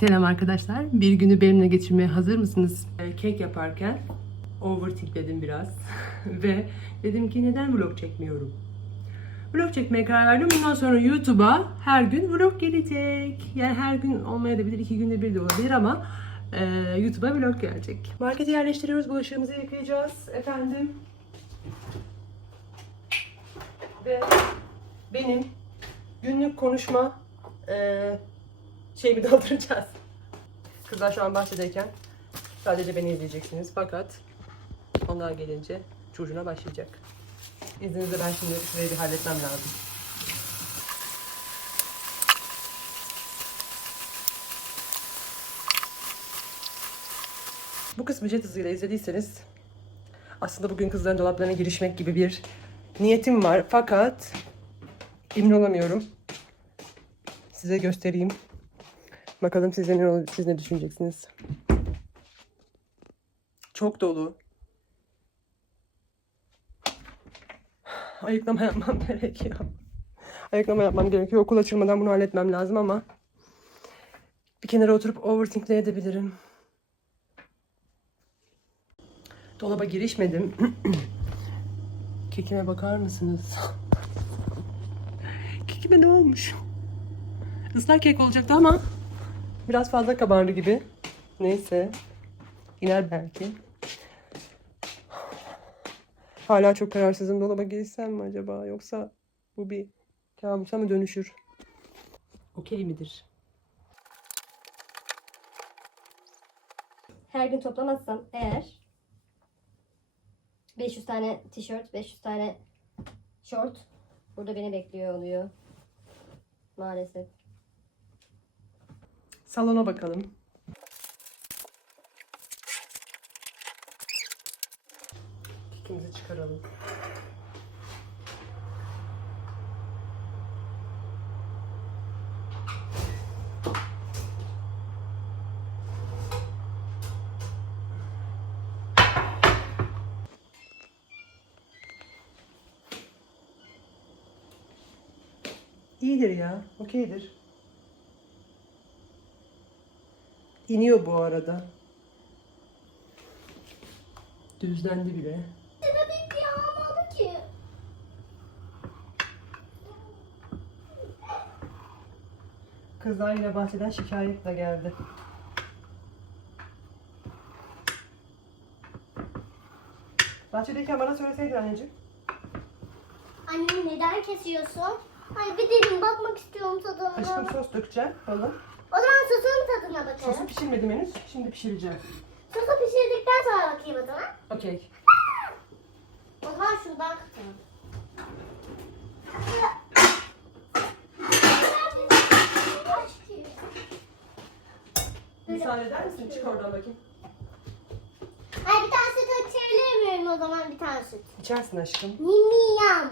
Selam arkadaşlar. Bir günü benimle geçirmeye hazır mısınız? Ee, Kek yaparken overthinkledim biraz. Ve dedim ki neden vlog çekmiyorum? Vlog çekmeye karar verdim. Bundan sonra YouTube'a her gün vlog gelecek. Yani her gün olmayabilir, iki günde bir de olabilir ama e, YouTube'a vlog gelecek. Markete yerleştiriyoruz. Bulaşığımızı yıkayacağız efendim. Ve benim günlük konuşma e, şeyimi dolduracağız. Kızlar şu an bahçedeyken sadece beni izleyeceksiniz. Fakat onlar gelince çocuğuna başlayacak. İzninizle ben şimdi şurayı bir halletmem lazım. Bu kısmı jet hızıyla izlediyseniz aslında bugün kızların dolaplarına girişmek gibi bir niyetim var. Fakat emin olamıyorum. Size göstereyim. Bakalım siz ne, ol- siz ne düşüneceksiniz? Çok dolu. Ayıklama yapmam gerekiyor. Ayıklama yapmam gerekiyor. Okul açılmadan bunu halletmem lazım ama bir kenara oturup overthinkleyebilirim. Dolaba girişmedim. Kekime bakar mısınız? Kekime ne olmuş? Islak kek olacaktı ama biraz fazla kabardı gibi. Neyse. İner belki. Hala çok kararsızım. Dolaba girsem mi acaba? Yoksa bu bir kabusa mı dönüşür? Okey midir? her gün toplamazsam eğer 500 tane tişört, 500 tane şort burada beni bekliyor oluyor. Maalesef. Salona bakalım. Kekimizi çıkaralım. İyidir ya. Okeydir. İniyor bu arada. Düzlendi bile. Sebebim bir almadı ki. Kızlar yine bahçeden şikayetle geldi. Bahçedeyken bana söyleseydin anneciğim. Annemi neden kesiyorsun? Ay bir dedim bakmak istiyorum tadına. Aşkım sos dökeceğim balım. O zaman sosun tadına bakalım. Sosu pişirmedim henüz. Şimdi pişireceğim. Sosu pişirdikten sonra bakayım o zaman. Okey. O zaman şuradan katalım. Müsaade eder misin? Çık oradan bakayım. Ay bir tane süt miyim o zaman bir tane süt? İçersin aşkım. Mimiyam.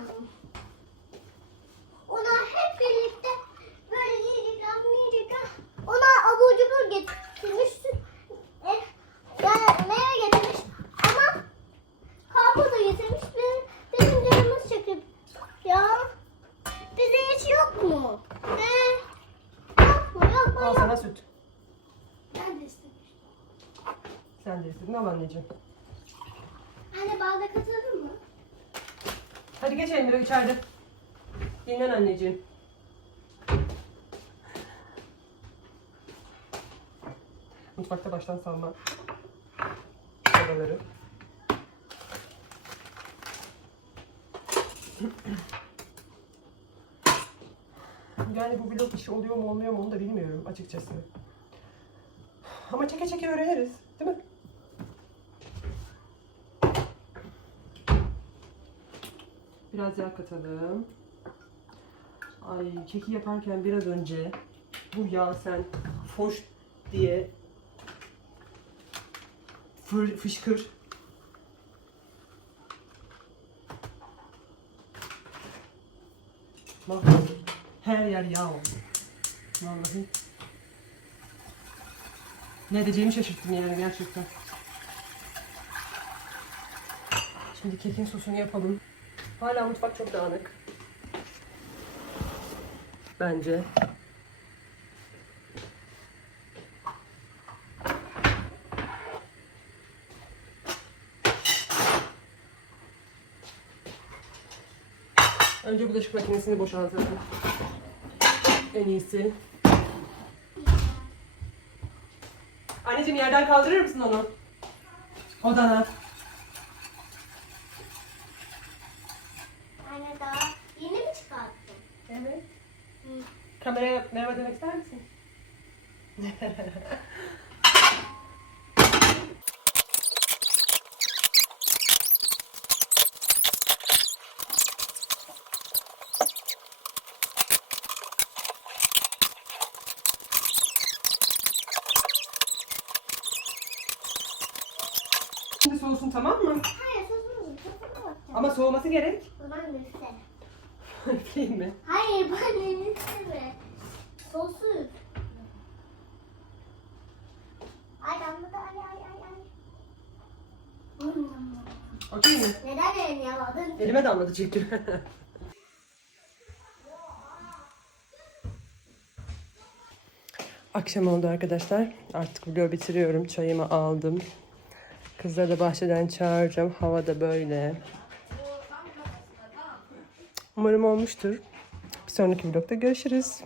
Ona Al Yok. sana süt. Ben de istemiştim. Sen de istedin ama anneciğim. Anne bardak atalım mı? Hadi geç Emre içeride. Dinlen anneciğim. Mutfakta baştan salma. Oraları. Yani bu vlog işi oluyor mu olmuyor mu onu da bilmiyorum açıkçası. Ama çeke çeke öğreniriz. Değil mi? Biraz yağ katalım. Ay keki yaparken biraz önce bu yağ sen foş diye fır, fışkır. Mahvoldum. Her yer yağ oldu. Vallahi. Ne edeceğimi şaşırttım yani gerçekten. Şimdi kekin sosunu yapalım. Hala mutfak çok dağınık. Bence. Önce bulaşık makinesini boşaltalım. En iyisi. Anneciğim yerden kaldırır mısın onu? Odana. Anne daha yeni mi çıkarttın? Evet. Hı. Kameraya merhaba demek ister misin? Şimdi soğusun tamam mı? Hayır bakacağım. Ama soğuması gerek. Zaman göster. Değil mi? Hayır ben isteme. Sosu. Ay damladı ay ay ay ay. Okey mi? Neden elini yaladın? Elime damladı çünkü. Akşam oldu arkadaşlar. Artık vlogu bitiriyorum. Çayımı aldım. Kızları da bahçeden çağıracağım. Hava da böyle. Umarım olmuştur. Bir sonraki vlogda görüşürüz.